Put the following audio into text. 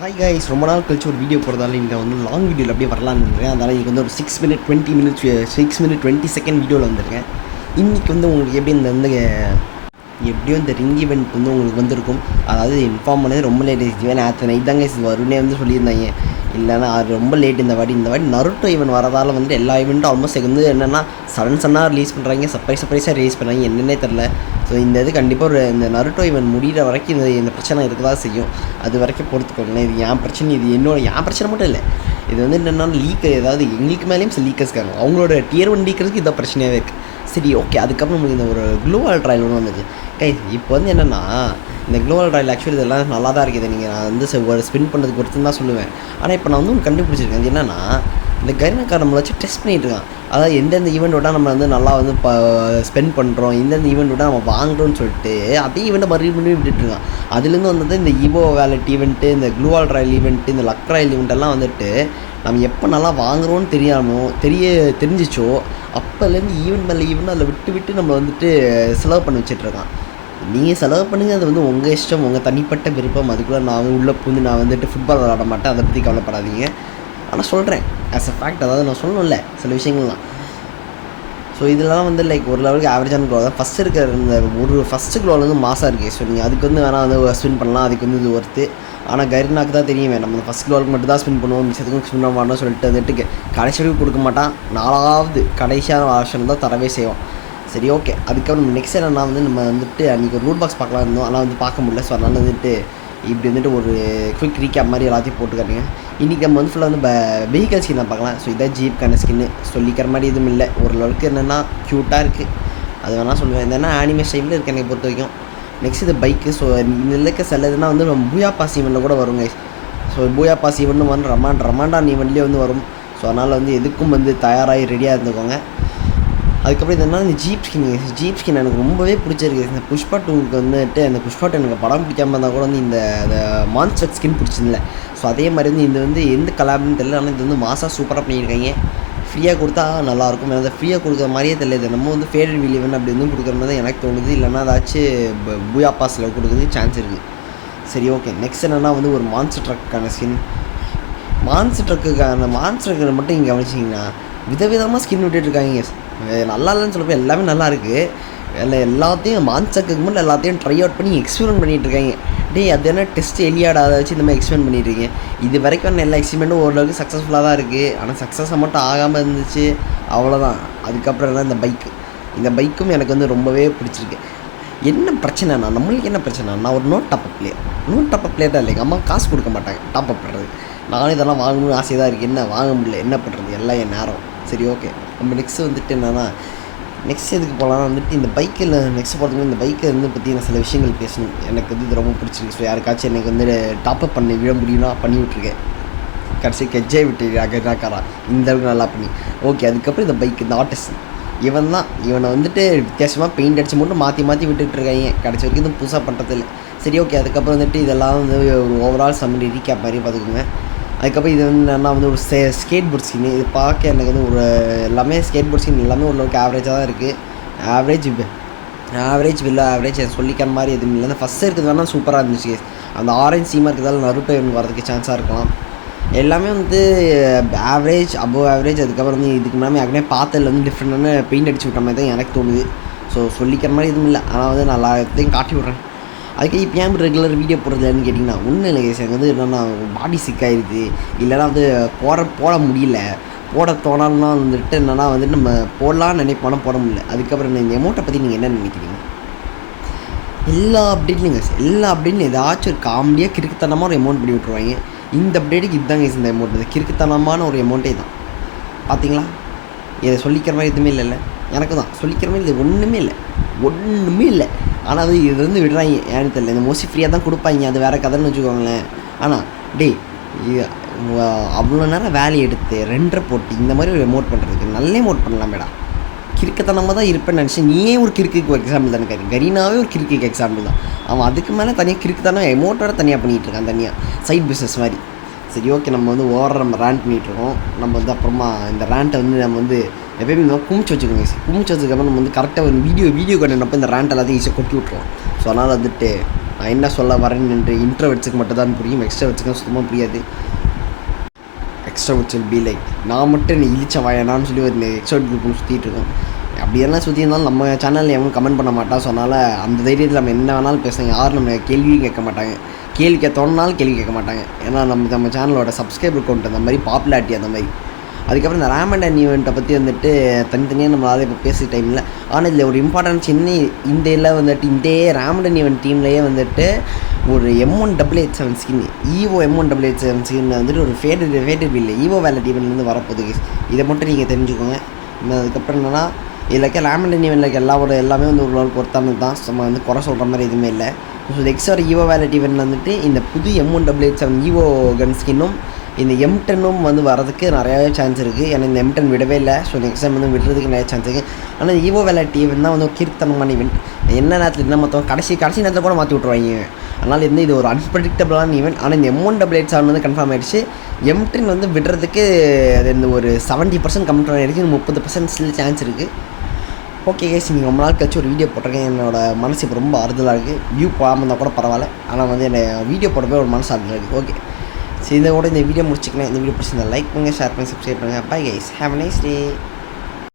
Hi guys, ரொம்ப நாள் கழிச்சு ஒரு வீடியோ போகிறதால இங்கே வந்து லாங் வீடியோவில் அப்படியே வரலான்னு இருந்தேன். அதனால் இன்றைக்கி வந்து ஒரு 6 minute 20 வீடியோவில் வந்திருக்கேன். இன்றைக்கி வந்து உங்களுக்கு எப்படி இந்த எப்படியும் இந்த ரிங் ஈவெண்ட் வந்து உங்களுக்கு வந்திருக்கும். அதாவது இன்ஃபார்ம் பண்ணது ரொம்ப லேட் ஆகிடுச்சு. நேற்று நைட் தாங்க வருணே வந்து சொல்லியிருந்தாங்க. இல்லைன்னா அது ரொம்ப லேட். இந்த வாட்டி நருட்டோ ஈவெண்ட் வரதால் வந்துட்டு எல்லா ஈவெண்ட்டும் ஆல்மோஸ்ட் வந்து என்னென்னா சடனாக ரிலீஸ் பண்ணுறாங்க, சர்ப்ரைஸாக ரிலீஸ் பண்ணுறாங்க, என்னென்னே தெரில. ஸோ இந்த இது கண்டிப்பாக இந்த நருட்டோ ஈவெண்ட் முடிகிற வரைக்கும் இந்த பிரச்சனை இருக்கதா செய்யும். அது வரைக்கும் பொறுத்துக்கோங்களேன். இது என் பிரச்சனை, இது என் பிரச்சனை மட்டும் இல்லை. இது வந்து என்னென்னா லீக், ஏதாவது எங்களுக்கு மேலேயும் சில லீக்கர்ஸ் இருக்காங்க. அவங்களோட டியர் 1 லீக்கர்ஸ்க்கு இதான் பிரச்சனையாகவே இருக்குது. சரி, ஓகே. அதுக்கப்புறம் நமக்கு இந்த ஒரு குளோவல் ட்ரையல் ஒன்று வந்துச்சு. இப்போ வந்து என்னென்னா இந்த குளோவல் ட்ரையல் ஆக்சுவலி இதெல்லாம் நல்லா தான் இருக்குது. நீங்கள் நான் வந்து ஒரு ஸ்பின் பண்ணுறது பொறுத்து தான் சொல்லுவேன். ஆனால் இப்போ நான் வந்து ஒன்று கண்டுபிடிச்சிருக்கேன். அது என்னென்னா இந்த கரினாக்கார் நம்மளை வச்சு டெஸ்ட் பண்ணிகிட்ருக்கான். அதாவது எந்தெந்த ஈவெண்ட்டோட நம்ம வந்து நல்லா வந்து ஸ்பெண்ட் பண்ணுறோம், எந்தெந்த ஈவெண்ட்டோட நம்ம வாங்குறோன்னு சொல்லிட்டு அதே ஈவெண்ட்டை மறுபடியும் விட்டுட்டுருக்கான். அதுலேருந்து வந்து இந்த ஈவோ வேலட் ஈவெண்ட்டு, இந்த குளோவல் ட்ரையல் ஈவெண்ட்டு, இந்த லக் ட்ரையல் ஈவெண்ட்டெல்லாம் வந்துட்டு நம்ம எப்போ நல்லா வாங்குகிறோன்னு தெரிஞ்சிச்சோ அப்போலேருந்து ஈவெண்ட் மேலே ஈவெண்ட் அதில் விட்டு நம்ம வந்துட்டு செலவு பண்ணி வச்சிட்ருக்கான். நீங்கள் செலவு பண்ணுங்கள், அது வந்து உங்கள் இஷ்டம், உங்கள் தனிப்பட்ட விருப்பம். அதுக்குள்ளே நான் உள்ளே புந்து நான் வந்துட்டு ஃபுட்பால் விளாட மாட்டேன், அதை பற்றி கவலைப்படாதீங்க. ஆனால் சொல்கிறேன் ஆஸ் அ ஃபேக்ட், அதாவது நான் சொல்லணும்ல சில விஷயங்கள்லாம். ஸோ இதெல்லாம் வந்து லைக் ஒரு லெவலுக்கு ஆவரேஜான க்ளோ தான். ஃபஸ்ட்டு இருக்கிற இந்த ஃபஸ்ட்டு க்ளோவில் வந்து மாசாக இருக்குது. ஸோ நீங்கள் அதுக்கு வந்து வேணால் வந்து ஸ்பின் பண்ணலாம், அதுக்கு வந்து இது ஒர்த்து. ஆனால் கரினாக்கு தான் தெரியும், நம்ம ஃபஸ்ட் க்ளோவுக்கு மட்டும் தான் ஸ்பின் பண்ணுவோம், மிச்சத்துக்கும் ஸ்பின் பண்ண மாட்டோம்னு சொல்லிட்டு வந்துட்டு கடைசி வரைக்கும் கொடுக்க மாட்டான். 4வது கடைசியான ஆப்ஷன் தான் தரவே செய்வோம். சரி, ஓகே. அதுக்கப்புறம் நெக்ஸ்ட் என்னன்னா வந்து நம்ம வந்துட்டு அன்றைக்கி ஒரு ரூட் பாக்ஸ் பார்க்கலாம் இருந்தோம், ஆனால் வந்து பார்க்க முடியல. ஸோ அதனால் வந்துட்டு இப்படி வந்துட்டு ஒரு குவிக் ரீகேப் மாதிரி எல்லாத்தையும் போட்டுக்காட்டிங்க. இன்றைக்கி நம்ம வந்து ஃபுல்லாக வந்து வெஹிக்கல் ஸ்கின்னை பார்க்கலாம். ஸோ இதான் ஜீப்கான ஸ்கின்னு. சொல்லிக்கிற மாதிரி எதுவும் இல்லை. ஓரளவுக்கு என்னென்னா க்யூட்டாக இருக்குது, அது வேணால் சொல்லுவேன். இதென்னா ஆனிமே ஸ்டைலில் இருக்குது என்னை பொறுத்த வரைக்கும். நெக்ஸ்ட் இது பைக்கு. ஸோ இதில் இருக்க சிலதுனா வந்து நம்ம பூயா பாஸ் ஈவெண்ட்டில் கூட வருங்க. ஸோ பூயா பாஸ் ஈவெண்ட்டும் வந்து ரமாண்டான் ஈவெண்ட்லேயே வந்து வரும். ஸோ அதனால் வந்து எதுக்கும் வந்து தயாராகி ரெடியாக இருந்துக்கோங்க. அதுக்கப்புறம் இதென்னா இந்த ஜீப் ஸ்கின் எனக்கு ரொம்பவே பிடிச்சிருக்கு. இந்த புஷ்பா 2க்கு வந்துட்டு அந்த புஷ்பா 2 எனக்கு படம் பிடிக்காமல் இருந்தால் கூட வந்து இந்த மான்ஸ்டர் ஸ்கின் பிடிச்சிருந்தில்ல. ஸோ அதே மாதிரி வந்து இது வந்து எந்த கலாப்னு தெரியல, ஆனால் இது வந்து மாசாக சூப்பராக பண்ணியிருக்காங்க. ஃப்ரீயாக கொடுத்தா நல்லாயிருக்கும். அதை ஃப்ரீயாக கொடுக்குற மாதிரியே தெரியல. நம்ம வந்து ஃபேவரட் வில்லிவன் அப்படி வந்து கொடுக்குற மாதிரி தான் எனக்கு தோணுது. இல்லைனா ஏதாச்சும் பூயா பாஸில் கொடுக்குறதுக்கு சான்ஸ் இருக்குது. சரி, ஓகே. நெக்ஸ்ட் என்னென்னா வந்து ஒரு மான்ஸ்டர் ட்ரக்கான ஸ்கின். மான்ஸ்டர் ட்ரக்கு மட்டும் இங்கே கவனிச்சிங்கன்னா விதவிதமாக ஸ்கின் விட்டுட்டுருக்காங்க. நல்லா இல்லைன்னு சொல்லப்போ எல்லாமே நல்லா இருக்குது. எல்லாத்தையும் மான்ஸ்டருக்கு மட்டும் எல்லாத்தையும் ட்ரை அவுட் பண்ணி எக்ஸ்பெரிமெண்ட் பண்ணிகிட்ருக்காங்க. அது என்ன டெஸ்ட் எலியாடாத வச்சு இந்த மாதிரி எக்ஸ்பெரிமெண்ட் பண்ணிகிட்ருக்கீங்க. இது வரைக்கும் எல்லா எக்ஸ்பெரிமெண்ட்டும் ஓரளவுக்கு சக்ஸஸ்ஃபுல்லாக தான் இருக்குது. ஆனால் சக்ஸஸை மட்டும் ஆகாமல் இருந்துச்சு, அவ்வளோதான். அதுக்கப்புறம் என்ன இந்த பைக்கும் எனக்கு வந்து ரொம்பவே பிடிச்சிருக்கு. என்ன பிரச்சனைண்ணா, நம்மளுக்கு என்ன பிரச்சனை, நான் ஒரு நோ டாப் அப் பிளேயர் தான் இல்லை. எங்கள் அம்மா காசு கொடுக்க மாட்டாங்க டாப் அப் பண்ணுறது. நானும் இதெல்லாம் வாங்கணும்னு ஆசையாக தான் இருக்குது. என்ன வாங்க முடியல, என்ன பண்ணுறது, எல்லாம் என் நேரம். சரி, ஓகே. நம்ம நெக்ஸ்ட்டு வந்துட்டு என்னென்னா நெக்ஸ்ட் எதுக்கு போகலாம் வந்துட்டு இந்த பைக்கில் நெக்ஸ்ட் போகிறதுக்கு இந்த பைக்கை வந்து பற்றி நான் சில விஷயங்கள் பேசணும். எனக்கு வந்து இது ரொம்ப பிடிச்சிருக்கு. ஸோ யாருக்காச்சும் எனக்கு வந்து டாப் அப் பண்ணி விட முடியும்னா பண்ணி விட்ருக்கேன். கடைசி கெஜ்ஜே விட்டு அகராக்காரா இந்த அளவுக்கு நல்லா பண்ணி. ஓகே. அதுக்கப்புறம் இந்த பைக், இந்த ஆர்டிஸ்ட் இவனை வந்துட்டு வித்தியாசமாக பெயிண்ட் அடித்து மட்டும் மாற்றி விட்டுட்டுருக்காங்க. கடைசி வரைக்கும் இது புதுசாக பண்ணுறதில்ல. சரி, ஓகே. அதுக்கப்புறம் வந்துட்டு இதெல்லாம் வந்து ஒரு ஓவரால் சம்மரி ரீகேப் மாதிரி பார்த்துக்கோங்க. அதுக்கப்புறம் இது வந்து என்னென்னா வந்து ஒரு ஸ்கேட் போர்ட் ஸ்கின். இது பார்க்க எனக்கு வந்து ஒரு எல்லாமே ஸ்கேட் போர்ட் ஸ்கின் எல்லாமே ஓரளவுக்கு ஆவரேஜாக தான் இருக்குது. ஆவரேஜ் பில்லோ ஆவரேஜ் சொல்லிக்கிற மாதிரி எதுவும் இல்லை. அந்த ஃபஸ்ட்டு இருக்கிறது வேணால் சூப்பராக இருந்துச்சு. அந்த ஆரஞ்ச் சீமாக இருக்கிறதால நருட்டோ எனக்கு வரதுக்கு சான்ஸாக இருக்கலாம். எல்லாமே வந்து ஆவரேஜ், அபோவ் ஆவரேஜ். அதுக்கப்புறம் வந்து இதுக்கு முன்னாடி ஏற்கனவே பார்த்ததில் வந்து டிஃப்ரெண்டான பெயிண்ட் அடிச்சு விட்ட மாதிரி தான் எனக்கு தோணுது. ஸோ சொல்லிக்கிற மாதிரி எதுவும் இல்லை. ஆனால் வந்து நல்லா எல்லாத்தையும் காட்டி விட்றேன். அதுக்கு இப்போ ஏன் ரெகுலர் வீடியோ போடுறதுன்னு கேட்டிங்கன்னா ஒன்றும் இல்லை. எனக்கு வந்து என்னென்னா பாடி சிக்காயிருது, இல்லைனா வந்து போட முடியல, போட தோணாலும்னா வந்துட்டு என்னென்னா வந்துட்டு நம்ம போடலான்னு நினைப்போனா போட முடியல. அதுக்கப்புறம் இந்த எமௌண்ட்டை பற்றி நீங்கள் என்ன நினைக்கிறீங்க? எல்லா அப்டேட்லையும் ஏதாச்சும் ஒரு காமெடியாக கிறுக்குத்தனமாக ஒரு எமௌண்ட் பண்ணி விட்ருவாங்க. இந்த அப்டேட்டுக்கு இதுதாங்க இந்த எமௌண்ட், இந்த கிறுக்குத்தனமான ஒரு எமௌண்ட்டே தான். பார்த்தீங்களா? இதை சொல்லிக்கிற மாதிரி எதுவுமே இல்லைல்ல. எனக்கு தான் சொல்லிக்கிற மாதிரி இது ஒன்றுமே இல்லை. ஆனால் அது இது வந்து விடுறாங்க ஏன்னு தெரியல. இந்த மோஸ்ட்லி ஃப்ரீயாக தான் கொடுப்பாங்க, அது வேறு கதைன்னு வச்சுக்கோங்களேன். ஆனால் அவ்வளோ நேரம் வேலையை எடுத்து 2 போட்டு இந்த மாதிரி ஒரு எமௌண்ட் பண்ணுறதுக்கு நல்ல எமௌண்ட் பண்ணலாம் மேடா. கிறுக்கத்தனமாக தான் இருப்பேன்னு நினச்சேன். நீயே ஒரு கிறுக்குக்கு ஒரு எக்ஸாம்பிள் தானே. கரீனாவே ஒரு கிறுக்குக்கு எக்ஸாம்பிள் தான். அவன் அதுக்கு மேலே தனியாக கிறுக்குத்தானே எமௌண்ட்டோட தனியாக பண்ணிகிட்ருக்கான், தனியாக சைட் பிஸ்னஸ் மாதிரி. சரி, ஓகே. நம்ம வந்து நம்ம ரேண்ட் பண்ணிகிட்ருக்கோம். நம்ம வந்து அப்புறமா இந்த ரேண்ட்டை வந்து நம்ம வந்து எப்போயுமே நம்ம குமிச்சு வச்சுக்கோங்க. குமிச்சு வச்சதுக்கப்புறம் நம்ம வந்து கரெக்டாக ஒரு வீடியோ கண்டினப்போ இந்த ரேண்ட் எல்லாத்தையும் ஈஸியாக கொட்டி விட்ருவோம். ஸோ அதனால் வந்துட்டு நான் என்ன சொல்ல வரேன்னு என்று இன்ட்ரோவர்ட்ஸுக்கு மட்டும் தான் புரியும், எக்ஸ்ட்ரோவர்ட்ஸுக்கு சுத்தமாக புரியாது. எக்ஸ்ட்ரோவர்ட்ஸ் வில் பி லைக் நான் மட்டும் நீ இழிச்ச வாயனான்னு சொல்லி ஒரு எக்ஸ்ட்ரோவர்ட் குரூப் சுற்றிட்டு இருக்கோம். அப்படியெல்லாம் சுற்றி இருந்தாலும் நம்ம சேனலில் எவனும் கமெண்ட் பண்ண மாட்டான். ஸோ அதனால் அந்த தைரியத்தில் நம்ம என்ன வேணாலும் பேசுகிறாங்க, யாரும் நம்ம கேள்வியும் கேட்க மாட்டாங்க. கேள்வி கேட்டோம்னாலும் கேள்வி கேட்க மாட்டாங்க. ஏன்னா நம்ம சேனலோட சப்ஸ்கிரைபர் கவுண்ட் அந்த மாதிரி, பாப்புலாரிட்டி அந்த மாதிரி. அதுக்கப்புறம் இந்த ரேமண்ட் அண்ட் ஈவெண்ட்டை பற்றி வந்துட்டு தனித்தனியாக நம்மளால் இப்போ பேசுகிற டைமில், ஆனால் இதில் ஒரு இம்பார்ட்டன்ட் சின்ன இந்தியில் வந்துட்டு இந்த ரேமண்ட் அண்ட் ஈவெண்ட் டீம்லேயே வந்துட்டு ஒரு M188 ஸ்கின், ஈவோ M188 ஸ்கின் வந்துட்டு ஒரு ஃபேவரட் இல்லை ஈவோ வேலட் ஈவெண்ட்லேருந்து வரப்போகுது. இதை மட்டும் நீங்கள் தெரிஞ்சுக்கோங்க. அதுக்கப்புறம் என்னென்னா இதில் இருக்க ரேமண்ட் அண்ட் ஈவெண்ட்டில் இருக்க எல்லாமே வந்து ஒரு நாள் பொறுத்தானது தான். நம்ம வந்து குறை சொல்கிற மாதிரி எதுவுமே இல்லை. ஸோ நெக்ஸ்ட் ஈவோ வேலட் ஈவெண்ட்டில் வந்துட்டு இந்த புது M188 ஈவோ கன் ஸ்கின்னும் இந்த M10 வந்து வரதுக்கு நிறையாவே சான்ஸ் இருக்குது. ஏன்னா இந்த M10 விடவே இல்லை. ஸோ நெக்ஸ்ட் டைம் வந்து விடுறதுக்கு நிறைய சான்ஸ் இருக்குது. ஆனால் இந்த ஈவோ வேலட் ஈவெண்ட் தான் வந்து ஒரு கீர்த்தனமான ஈவெண்ட். என்ன நேரத்தில் என்ன மொத்தம் கடைசி நேரத்தில் கூட மாற்றி விட்ருவாங்க. அதனால் வந்து இது ஒரு அன்பிரடிக்டபிளான ஈவெண்ட். ஆனால் இந்த M188 வந்து கன்ஃபார்ம் ஆகிடுச்சு. M10 வந்து விடுறதுக்கு அது இந்த ஒரு 70% கம்ப்ளீட் ஆகிடுச்சு. 30% ஸ்டில் சான்ஸ் இருக்குது. ஓகே கேஸ், நீங்கள் ரொம்ப நாள் கழிச்சு ஒரு வீடியோ போட்டிருக்கேன். என்னோடய மனசு இப்போ ரொம்ப ஆறுதலாக இருக்குது. வியூ போகாமல் இருந்தால் கூட பரவாயில்ல, ஆனால் வந்து என்னை வீடியோ போடவே ஒரு மனசு ஆறுதலாக இருக்குது. ஓகே, சரி, இதோட இந்த வீடியோ முடிச்சுக்கிறேன். இந்த வீடியோ பிடிச்சிருந்தா லைக் பண்ணுங்கள், ஷேர் பண்ணி சப்ஸ்கிரைப் பண்ணுங்கள். Bye guys, have a nice day.